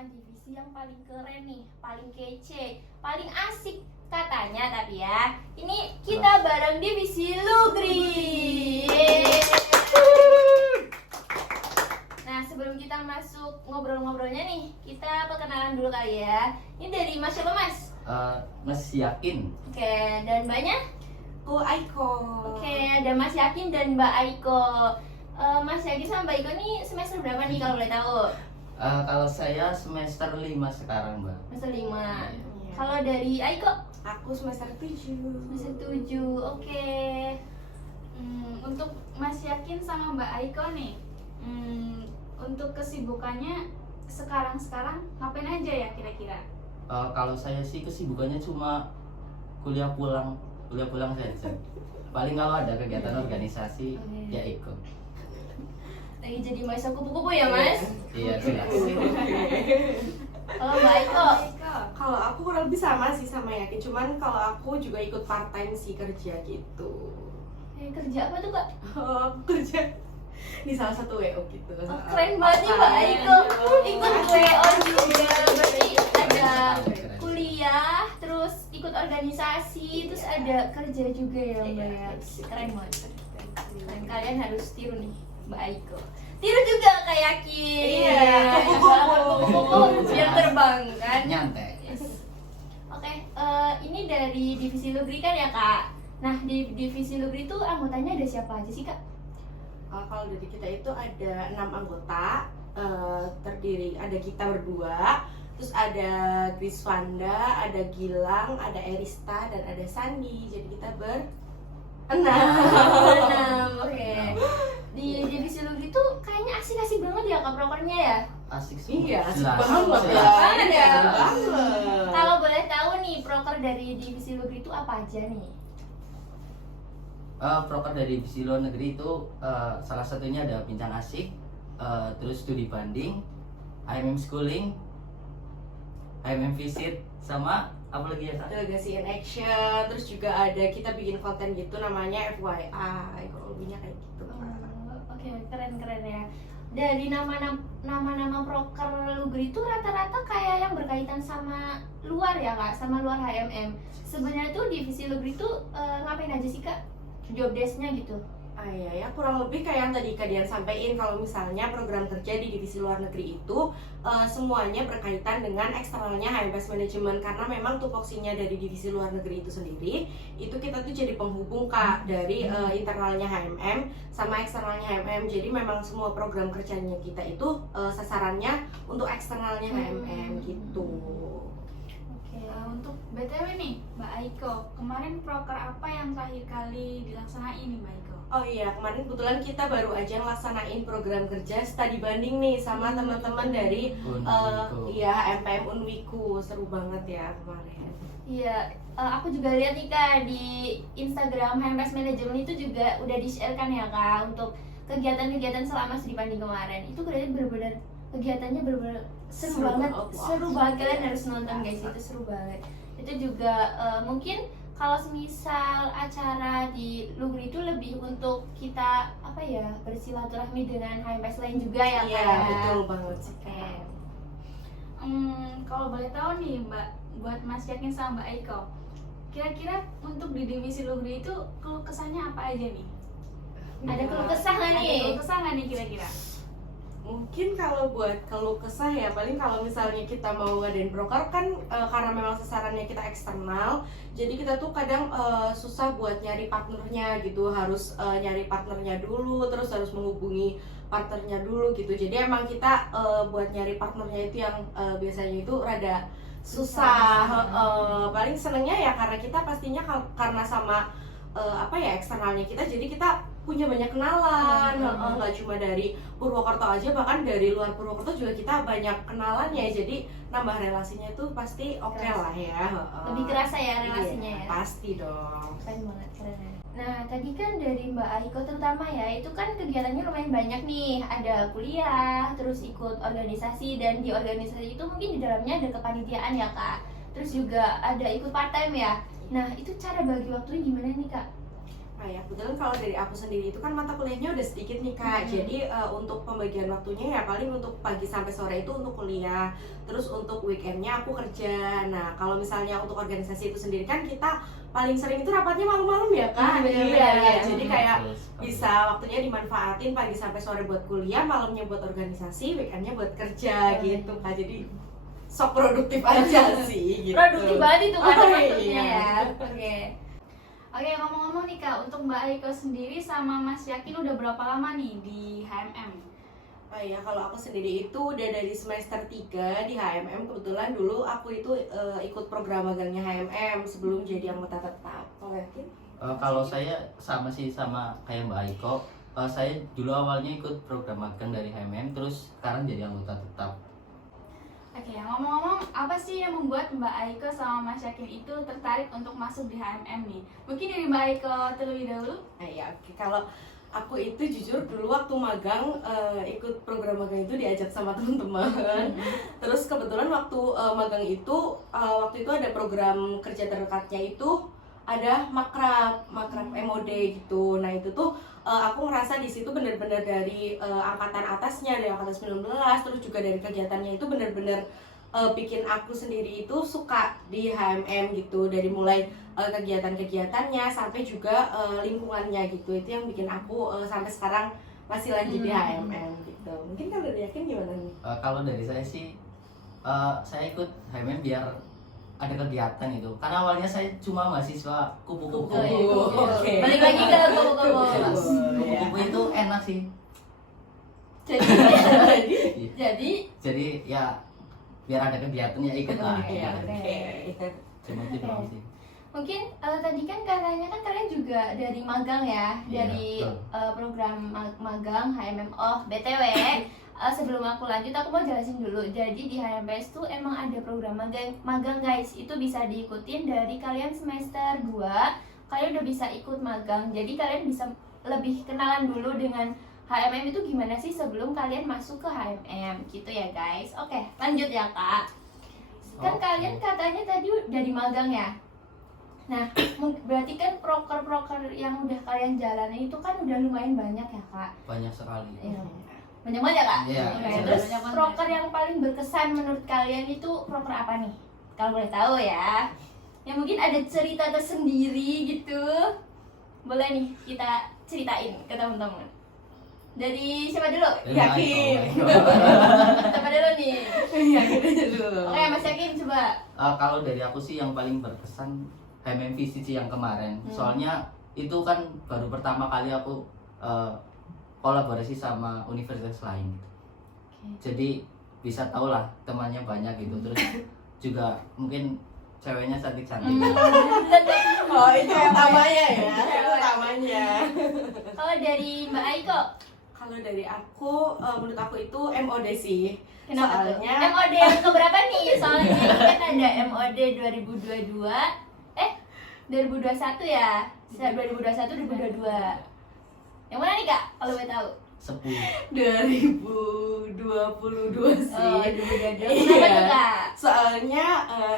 merupakan divisi yang paling keren nih, paling kece, paling asik katanya, tapi ya ini kita bareng divisi Lugri. Nah, sebelum kita masuk ngobrol-ngobrolnya nih, kita perkenalan dulu kali ya. Ini dari Mas siapa, Mas? Mas Yakin. Oke, dan Mbaknya? Aiko. Oke, ada Mas Yakin dan Mbak Aiko. Mas Yakin sama Mbak Aiko nih semester berapa nih kalau boleh tahu? Kalau saya semester 5 sekarang, Mbak. Semester 5. Iya. Kalau dari Aiko? Aku semester 7. Semester 7. Oke. Untuk Mas Yakin sama Mbak Aiko nih, untuk kesibukannya sekarang ngapain aja ya kira-kira? Kalau saya sih kesibukannya cuma kuliah pulang saja. Paling kalau ada kegiatan organisasi ya ikut. Lagi jadi mahasiswa kupu-kupu ya, Mas? Iya, jelas. Kalau Mbak Aiko? Kalau aku kurang lebih sama sih sama Yakin, cuman kalau aku juga ikut part time sih kerja gitu. Kerja apa tuh, Kak? Aku kerja di salah satu WO gitu. Oh, keren banget nih Mbak Aiko. Ikut WO juga. Berarti ada kuliah, terus ikut organisasi, terus ada kerja juga ya, Mbak ya. Keren banget. Keren. Kalian harus tiru nih Mbak Aiko. Tiru juga Kak Yakin. Iya. Kupu-kupu biar terbang kan. Nyantai. Yes. Oke, ini dari divisi Lugri kan ya Kak. Nah, di divisi Lugri itu anggotanya ada siapa aja sih Kak? Kalau dari kita itu ada 6 anggota, terdiri ada kita berdua, terus ada Griswanda, ada Gilang, ada Erista, dan ada Sandi. Jadi kita Enam, oke. Di divisi Lugri itu kayaknya asik-asik banget ya Kak prokernya ya? Asik sih. Iya, asik Jelas. banget Jelas. Banget ya. Asik banget. Kalau boleh tahu nih proker dari divisi Lugri itu apa aja nih? Proker dari divisi luar negeri itu salah satunya ada bincang asik, terus studi banding, IMM schooling, IMM visit, sama apa lagi ya Kak? Delegasi in action, terus juga ada kita bikin konten gitu namanya FYI, kalau lebihnya kayak gitu. Oke, keren-keren ya. Dari nama-nama proker Lugri itu rata-rata kayak yang berkaitan sama luar ya Kak, sama luar HMM. Sebenarnya tuh divisi Lugri itu ngapain aja sih Kak? Job desk-nya gitu. Iya ya, kurang lebih kayak yang tadi Kak Dian sampaikan, kalau misalnya program kerja di divisi luar negeri itu semuanya berkaitan dengan eksternalnya HMS Management, karena memang tupoksinya dari divisi luar negeri itu sendiri itu kita tuh jadi penghubung Kak dari internalnya HMM sama eksternalnya HMM. Jadi memang semua program kerjanya kita itu sasarannya untuk eksternalnya HMM gitu. Oke. Untuk BTW nih, Mbak Aiko, kemarin proker apa yang terakhir kali dilaksanain nih Mbak Aiko? Oh iya, kemarin kebetulan kita baru aja ngelaksanain program kerja studi banding nih sama teman-teman dari MPM Unwiku. Seru banget ya kemarin. Iya, aku juga lihat nih Kak di Instagram HMS Management itu juga udah di-share kan ya Kak untuk kegiatan-kegiatan selama studi banding kemarin. Itu benar-benar kegiatannya benar-benar seru banget. Wah. Seru banget, kalian harus nonton guys, itu seru banget. Itu juga mungkin kalau semisal acara di Lugri itu lebih untuk kita apa ya, bersilaturahmi dengan HMS lain juga ya Kak. Iya, betul banget sih Oke. Kak. Kalau boleh tahu nih Mbak, buat Mas Yakin sama Mbak Aiko, kira-kira untuk di divisi Lugri itu keluh kesahnya apa aja nih? Ada keluh kesah nggak Ada nih? keluh kesah nggak nih kira-kira? Mungkin kalau buat keluh kesah ya, paling kalau misalnya kita mau ngadain broker kan karena memang sasarannya kita eksternal, jadi kita tuh kadang susah buat nyari partnernya gitu, harus nyari partnernya dulu, terus harus menghubungi partnernya dulu gitu. Jadi emang kita buat nyari partnernya itu yang biasanya itu rada susah. Paling senengnya ya karena kita pastinya karena sama eksternalnya kita, jadi kita punya banyak kenalan, nggak cuma dari Purwokerto aja, bahkan dari luar Purwokerto juga kita banyak kenalannya, jadi nambah relasinya itu pasti oke lah ya. Lebih kerasa ya relasinya Iya, ya. pasti dong. Keren banget, keren. Nah, tadi kan dari Mbak Aiko terutama ya, itu kan kegiatannya lumayan banyak nih. Ada kuliah, terus ikut organisasi, dan di organisasi itu mungkin di dalamnya ada kepanitiaan ya Kak. Terus juga ada ikut part time ya. Nah, itu cara bagi waktunya gimana nih Kak? Nah ya, kebetulan kalau dari aku sendiri itu kan mata kuliahnya udah sedikit nih Kak. Jadi untuk pembagian waktunya ya paling untuk pagi sampai sore itu untuk kuliah. Terus untuk weekendnya aku kerja. Nah kalau misalnya untuk organisasi itu sendiri kan kita paling sering itu rapatnya malam-malam ya Kak. Bener-bener. Jadi kayak Betul sekali. bisa waktunya dimanfaatin pagi sampai sore buat kuliah, malamnya buat organisasi, weekendnya buat kerja gitu Kak. Jadi sok produktif aja sih gitu. Produktif banget itu kan Oh, maksudnya iya. ya. Oke. Oke, ngomong-ngomong nih Kak, untuk Mbak Aiko sendiri sama Mas Yakin udah berapa lama nih di HMM? Oh iya, kalau aku sendiri itu udah dari semester 3 di HMM. Kebetulan dulu aku itu ikut program magangnya HMM sebelum jadi anggota tetap. Kalau yakin? Kalau saya sama sih sama kayak Mbak Aiko. Saya dulu awalnya ikut program magang dari HMM, terus sekarang jadi anggota tetap. Oke, ngomong-ngomong, apa sih yang membuat Mbak Aiko sama Mas Yakin itu tertarik untuk masuk di HMM nih? Mungkin dari Mbak Aiko terlebih dahulu. Nah ya, oke. Kalau aku itu jujur dulu waktu magang ikut program magang itu diajak sama teman-teman. Terus kebetulan waktu magang itu waktu itu ada program kerja terdekatnya itu ada makrab MOD gitu. Nah itu tuh aku ngerasa di situ bener-bener dari angkatan atasnya, dari angkatan 19, terus juga dari kegiatannya itu bener-bener bikin aku sendiri itu suka di HMM gitu. Dari mulai kegiatan-kegiatannya sampai juga lingkungannya gitu. Itu yang bikin aku sampai sekarang masih lanjut di HMM gitu. Mungkin kalau dari Yakin gimana nih? Kalau dari saya sih, saya ikut HMM biar ada kegiatan itu. Karena awalnya saya cuma mahasiswa kupu-kupu. Oh, iya, Iya. Oke. Balik lagi ke kupu-kupu. Jelas. Iya. Kupu-kupu itu enak sih. Jadi Jadi ya biar ada kegiatan ya ikut lah. Oke, Iya. oke. Cuma itu doang sih. Mungkin tadi kan katanya kan kalian juga dari magang ya, Iya, dari betul. program magang HMM. Oh, BTW, sebelum aku lanjut aku mau jelasin dulu. Jadi di HMPS tuh emang ada program magang guys. Itu bisa diikutin dari kalian semester 2. Kalian udah bisa ikut magang. Jadi kalian bisa lebih kenalan dulu dengan HMM itu gimana sih sebelum kalian masuk ke HMM gitu ya guys. Oke, lanjut ya Kak. Kan Oke. kalian katanya tadi dari magang ya. Nah, berarti kan proker-proker yang udah kalian jalani itu kan udah lumayan banyak ya Kak. Banyak sekali. Iya. Banyak banget ya Kak? Iya, Oke, banyak terus banget. proker yang paling berkesan menurut kalian itu proker apa nih? Kalau boleh tahu ya. Yang mungkin ada cerita tersendiri gitu. Boleh nih kita ceritain ke teman-teman. Dari siapa dulu? Dari Yakin. Mbak Aiko. Siapa dulu nih? Yakin aja dulu. Oke, Mas Yakin coba. Kalau dari aku sih yang paling berkesan HMM VCC yang kemarin. Soalnya itu kan baru pertama kali aku kolaborasi sama universitas lain. Jadi bisa tau lah temannya banyak gitu. Terus juga mungkin ceweknya cantik-cantik. Oh itu utamanya ya, itu utamanya. Kalau dari Mbak Aiko, Kalau dari aku, menurut aku itu MOD sih. kenapa tuh? Soalnya MOD yang keberapa nih? Soalnya ini kan ada MOD 2022, 2021 ya? 2021, 2022. Yang mana nih Kak? Kalau boleh tahu? 10. 2022 sih. Oh, 2022. Kenapa Iya. tuh Kak? Soalnya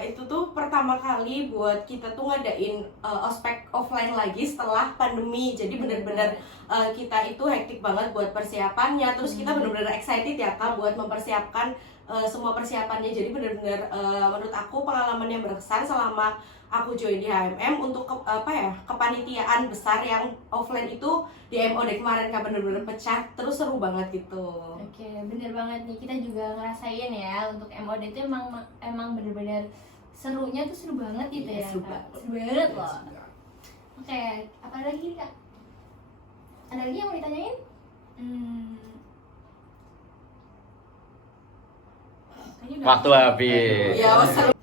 itu tuh pertama kali buat kita tuh ngadain ospek offline lagi setelah pandemi. Jadi bener-bener kita itu hektik banget buat persiapannya. Terus kita bener-bener excited ya Kak buat mempersiapkan semua persiapannya. Jadi bener-bener menurut aku pengalaman yang berkesan selama aku join di HMM untuk kepanitiaan besar yang offline itu di MOD kemarin Kak, bener-bener pecah terus seru banget gitu. Oke, bener banget nih. Kita juga ngerasain ya untuk MOD itu emang bener-bener serunya tuh seru banget gitu Iya, ya seru Kak. banget. Seru banget loh. Oke, apa lagi nih Kak? Ada lagi yang mau ditanyain? Kayaknya udah- Waktu habis. Ya, seru.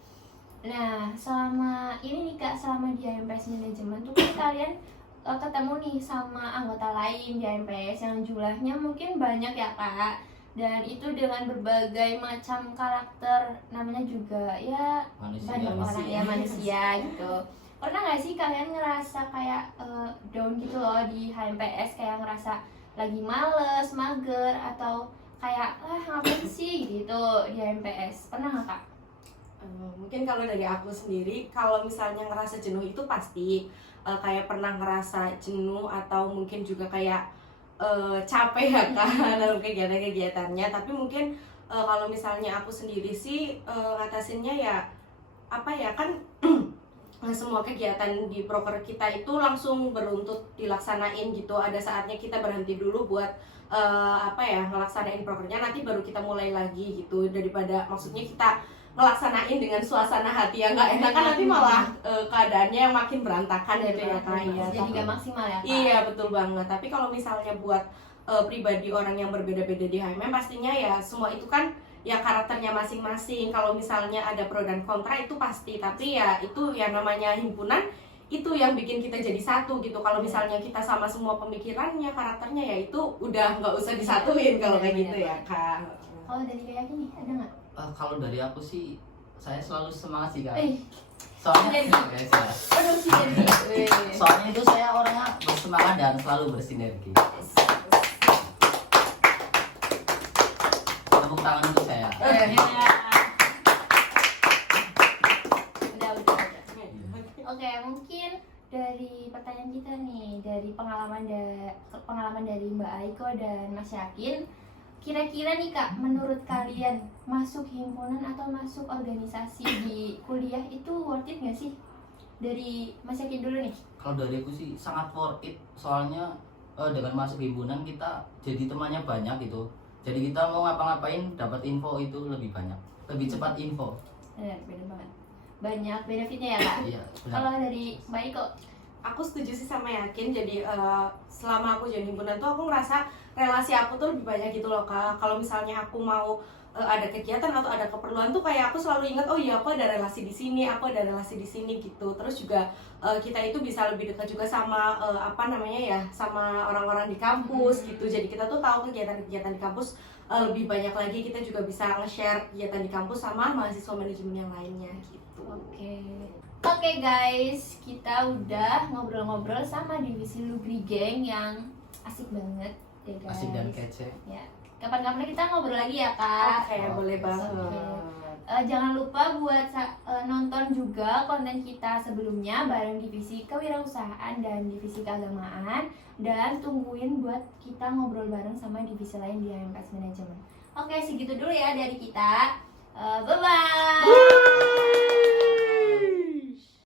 Nah, selama ini nih Kak, selama di HMPS Manajemen tuh kan kalian ketemu nih sama anggota lain di HMPS yang jumlahnya mungkin banyak ya Kak. Dan itu dengan berbagai macam karakter, namanya juga ya Manusia. banyak orang ya manusia gitu. Pernah nggak sih kalian ngerasa kayak down gitu loh di HMPS, kayak ngerasa lagi males, mager, atau kayak ngapain sih gitu di HMPS? Pernah nggak Kak? Mungkin kalau dari aku sendiri, kalau misalnya ngerasa jenuh itu pasti kayak pernah ngerasa jenuh atau mungkin juga kayak capek ya kan dalam kegiatan-kegiatannya. Tapi mungkin kalau misalnya aku sendiri sih ngatasinnya ya apa ya kan semua kegiatan di proker kita itu langsung beruntut dilaksanain gitu. Ada saatnya kita berhenti dulu buat ngelaksanain prokernya, nanti baru kita mulai lagi gitu, daripada maksudnya kita ngelaksanain dengan suasana hati yang nggak enak kan nanti malah keadaannya yang makin berantakan gitu ya Kak. Iya, Jadi gak maksimal ya Kak? iya betul banget. Tapi kalau misalnya buat pribadi orang yang berbeda-beda di HMM, pastinya ya semua itu kan ya karakternya masing-masing. Kalau misalnya ada pro dan kontra itu pasti, tapi ya itu yang namanya himpunan itu yang bikin kita jadi satu gitu. Kalau misalnya kita sama semua pemikirannya, karakternya ya itu udah nggak usah disatuin kalau kayak gitu ya Kak. Kalau dari kayak gini ada nggak? Kalau dari aku sih, saya selalu semangat sih Kak. Eh, Soalnya sinergi. guys ya. Aduh sinergi. Soalnya itu saya orangnya bersemangat dan selalu bersinergi. Tepuk tangan untuk saya. Udah. Oke, mungkin dari pertanyaan kita nih, dari pengalaman dari Mbak Aiko dan Mas Yakin, kira-kira nih Kak, menurut kalian masuk himpunan atau masuk organisasi di kuliah itu worth it nggak sih? Dari Mas Yakin dulu nih. Kalau dari aku sih sangat worth it. Soalnya dengan masuk himpunan kita jadi temannya banyak gitu. Jadi kita mau ngapa-ngapain dapat info itu lebih banyak, lebih cepat info. Benar banget. Banyak benefitnya ya Kak. Iya, benar. Kalau dari Mbak Iko, Aku setuju sih sama Yakin. Jadi selama aku jadi himpunan tuh aku ngerasa relasi aku tuh lebih banyak gitu loh Kak. Kalau misalnya aku mau ada kegiatan atau ada keperluan tuh kayak aku selalu ingat, oh iya aku ada relasi di sini, aku ada relasi di sini gitu. Terus juga kita itu bisa lebih dekat juga sama sama orang-orang di kampus gitu. Jadi kita tuh tahu kegiatan-kegiatan di kampus lebih banyak lagi. Kita juga bisa nge-share kegiatan di kampus sama mahasiswa manajemen yang lainnya gitu. Oke guys, kita udah ngobrol-ngobrol sama divisi Lugri Geng yang asik banget ya guys. Asik dan kece. Ya, kapan-kapan kita ngobrol lagi ya Kak. Oke, boleh banget. Jangan lupa buat nonton juga konten kita sebelumnya bareng divisi kewirausahaan dan divisi keagamaan, dan tungguin buat kita ngobrol bareng sama divisi lain di HMKS Manajemen. Oke, segitu dulu ya dari kita. Bye-bye.